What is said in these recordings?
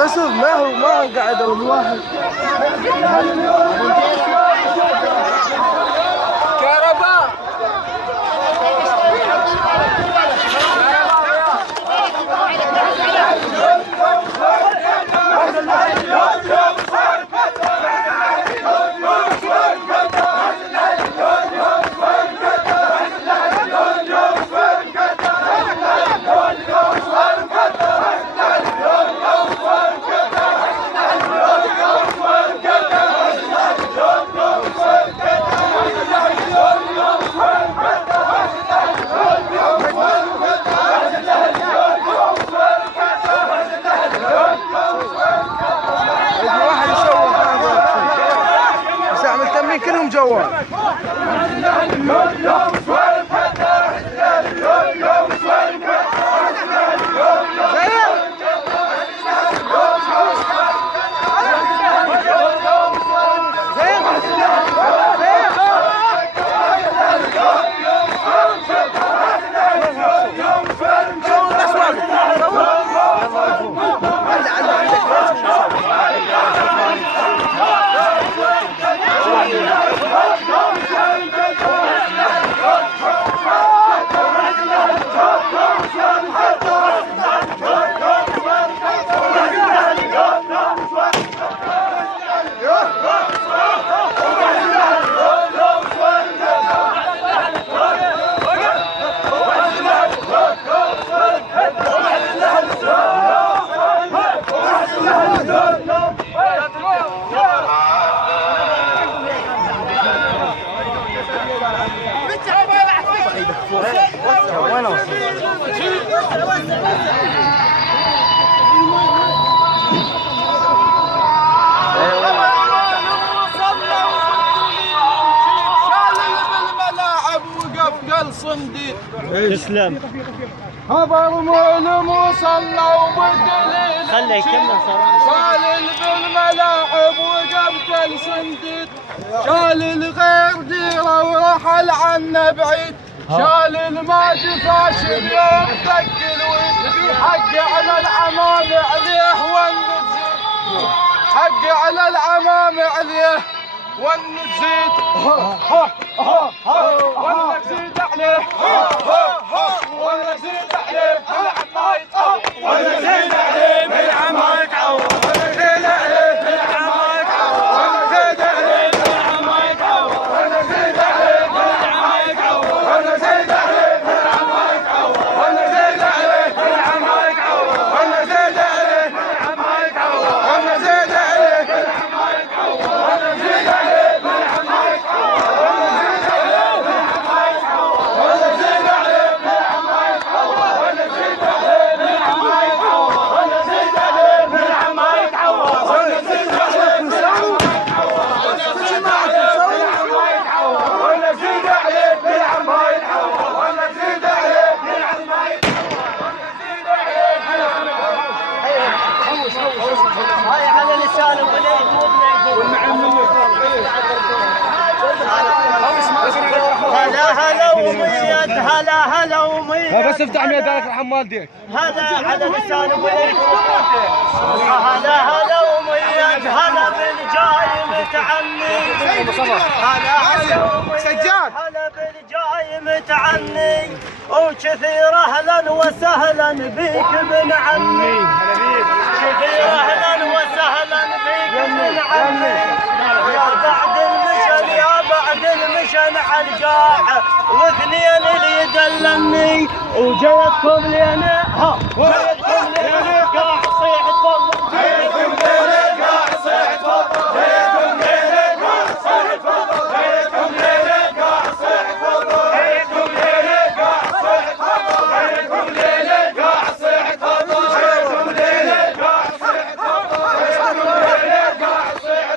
بس ما قاعد الواحد كهرباء كلهم جوال تسلم. خبر معلم وصلى وبالدليل خلي يكمل شال بالملاعب وقبل صنديد شال الغير ديره ورحل عنا بعيد شال ما شفاش اليوم دق الويد حق على العمام عليه والنزيد حق على العمام عليه والنزيد والنزيد عليه والنزيد عليه بالعماية والنزيد عليه بالعماية والنزيد عليه بالعماية والنزيد عليه بالعماية والنزيد عليه بالعماية والنزيد عليه بالعماية والنزيد عليه بالعماية والنزيد عليه بالعماية والنزيد عليه بالعماية والنزيد عليه بالعماية هلا ومية هلا هلا ومية بس افتح ميدانك رحم والديك. هلا على لسان وليك هلا هلا ومية هلا بالجاي متعني هلا هلا ومية هلا بالجاي متعني وكثير اهلا وسهلا بيك ابن عمي كثير اهلا وسهلا بيك ابن عمي يا بعد المشن يا بعد المشن على القاع واثنين اللي يدلني وجيتكم لينا ها جيتكم لينا قاع صيح تفضل جيتكم لينا قاع صيح تفضل جيتكم لينا قاع صيح تفضل جيتكم لينا قاع صيح تفضل جيتكم لينا قاع صيح تفضل جيتكم لينا قاع صيح تفضل جيتكم لينا قاع صيح تفضل جيتكم لينا قاع صيح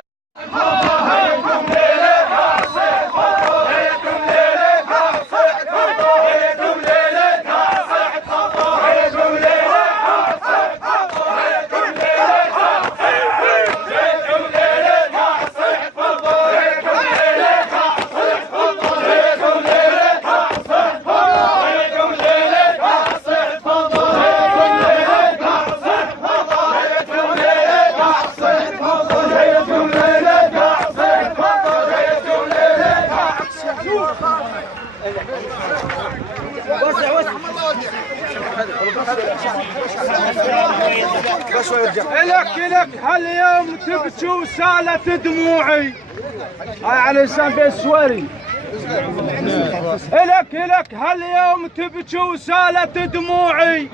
لك هاليوم تبكي وسالت دموعي هاي على لسان بيت السواري. لك هاليوم تبكي وسالت دموعي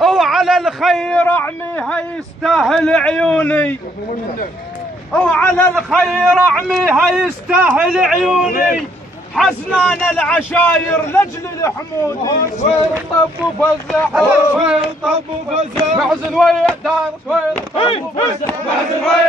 وعلى الخير اعميها يستاهل عيوني وعلى الخير اعميها يستاهل عيوني حسنان العشاير لاجل الحمود وين طب وفزع وين طب وفزع محزن ويا دار وين طب وفزع محزن ويا